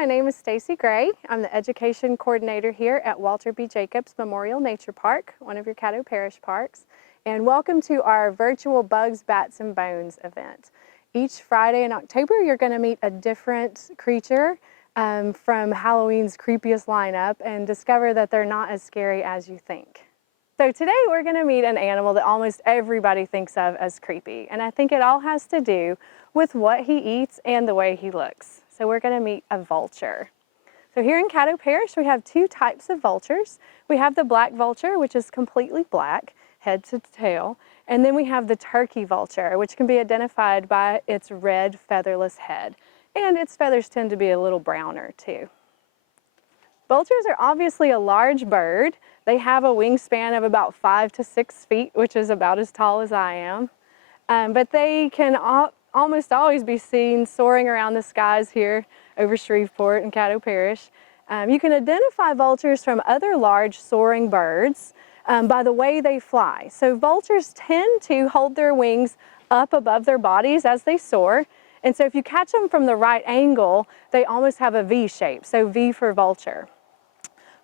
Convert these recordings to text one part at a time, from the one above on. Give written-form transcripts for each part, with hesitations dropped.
my name is Stacy Gray. I'm the Education Coordinator here at Walter B. Jacobs Memorial Nature Park, one of your Caddo Parish parks. And welcome to our virtual Bugs, Bats, and Bones event. Each Friday in October, you're going to meet a different creature from Halloween's creepiest lineup and discover that they're not as scary as you think. So today we're going to meet an animal that almost everybody thinks of as creepy, and I think it all has to do with what he eats and the way he looks. So we're going to meet a vulture. So here in Caddo Parish we have two types of vultures. We have the black vulture, which is completely black, head to tail, and then we have the turkey vulture, which can be identified by its red featherless head, and its feathers tend to be a little browner too. Vultures are obviously a large bird. They have a wingspan of about 5 to 6 feet, which is about as tall as I am. But they can almost always be seen soaring around the skies here over Shreveport and Caddo Parish. You can identify vultures from other large soaring birds by the way they fly. So vultures tend to hold their wings up above their bodies as they soar. And so if you catch them from the right angle, they almost have a V shape, so V for vulture.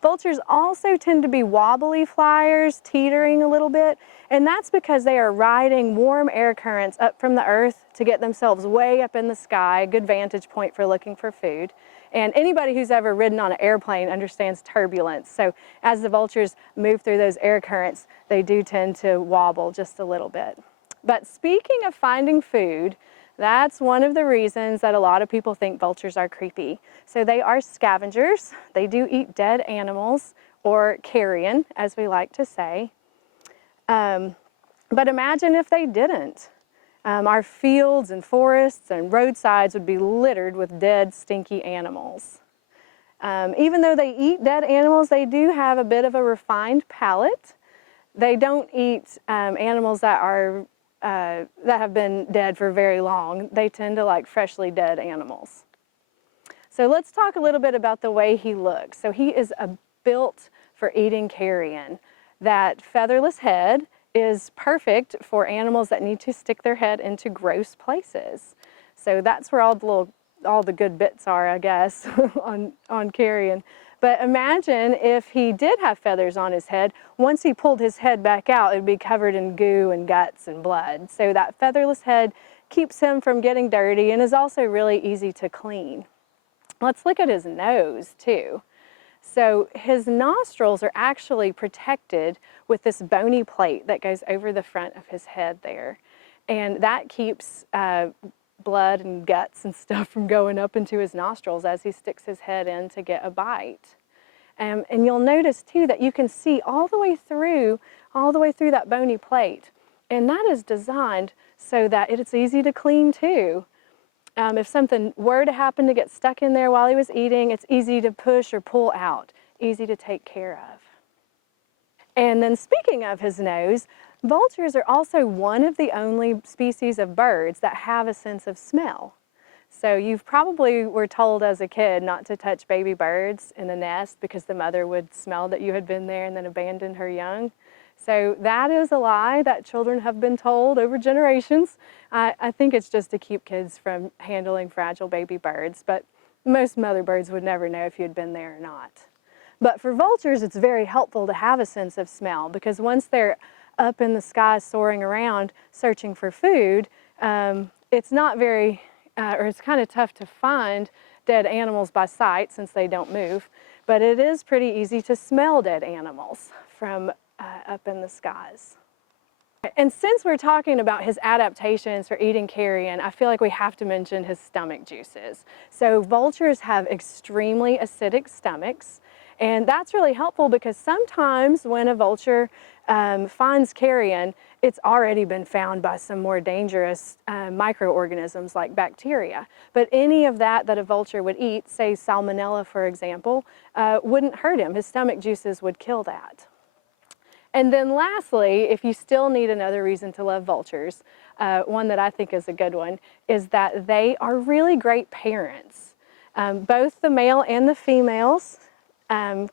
Vultures also tend to be wobbly flyers, teetering a little bit, and that's because they are riding warm air currents up from the earth to get themselves way up in the sky, a good vantage point for looking for food. And anybody who's ever ridden on an airplane understands turbulence. So as the vultures move through those air currents, they do tend to wobble just a little bit. But speaking of finding food, that's one of the reasons that a lot of people think vultures are creepy. So they are scavengers. They do eat dead animals, or carrion, as we like to say. But imagine if they didn't. Our fields and forests and roadsides would be littered with dead, stinky animals. Even though they eat dead animals, they do have a bit of a refined palate. They don't eat animals that have been dead for very long. They tend to like freshly dead animals. So let's talk a little bit about the way he looks. So he is built for eating carrion. That featherless head is perfect for animals that need to stick their head into gross places. So that's where all the good bits are, I guess, on carrion. But imagine if he did have feathers on his head, once he pulled his head back out, it would be covered in goo and guts and blood. So that featherless head keeps him from getting dirty and is also really easy to clean. Let's look at his nose too. So his nostrils are actually protected with this bony plate that goes over the front of his head there. And that keeps blood and guts and stuff from going up into his nostrils as he sticks his head in to get a bite. And you'll notice too that you can see all the way through that bony plate. And that is designed so that it's easy to clean too. If something were to happen to get stuck in there while he was eating, it's easy to push or pull out, easy to take care of. And then speaking of his nose, vultures are also one of the only species of birds that have a sense of smell. So you probably were told as a kid not to touch baby birds in the nest because the mother would smell that you had been there and then abandon her young. So that is a lie that children have been told over generations. I think it's just to keep kids from handling fragile baby birds, but most mother birds would never know if you had been there or not. But for vultures, it's very helpful to have a sense of smell because once they're up in the sky soaring around searching for food, it's not very, or it's kind of tough to find dead animals by sight since they don't move, but it is pretty easy to smell dead animals from up in the skies. And since we're talking about his adaptations for eating carrion, I feel like we have to mention his stomach juices. So vultures have extremely acidic stomachs, and that's really helpful because sometimes when a vulture finds carrion, it's already been found by some more dangerous microorganisms like bacteria. But any of that a vulture would eat, say salmonella for example, wouldn't hurt him. His stomach juices would kill that. And then lastly, if you still need another reason to love vultures, one that I think is a good one, is that they are really great parents. Both the male and the females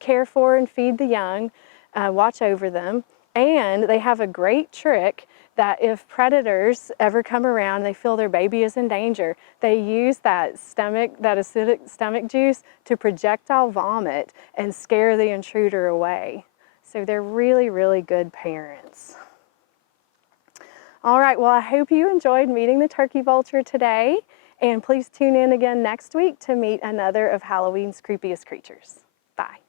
care for and feed the young, watch over them, And they have a great trick that if predators ever come around, they feel their baby is in danger, they use that acidic stomach juice to projectile vomit and scare the intruder away. So they're really, really good parents. All right, well, I hope you enjoyed meeting the turkey vulture today, and please tune in again next week to meet another of Halloween's creepiest creatures. Bye.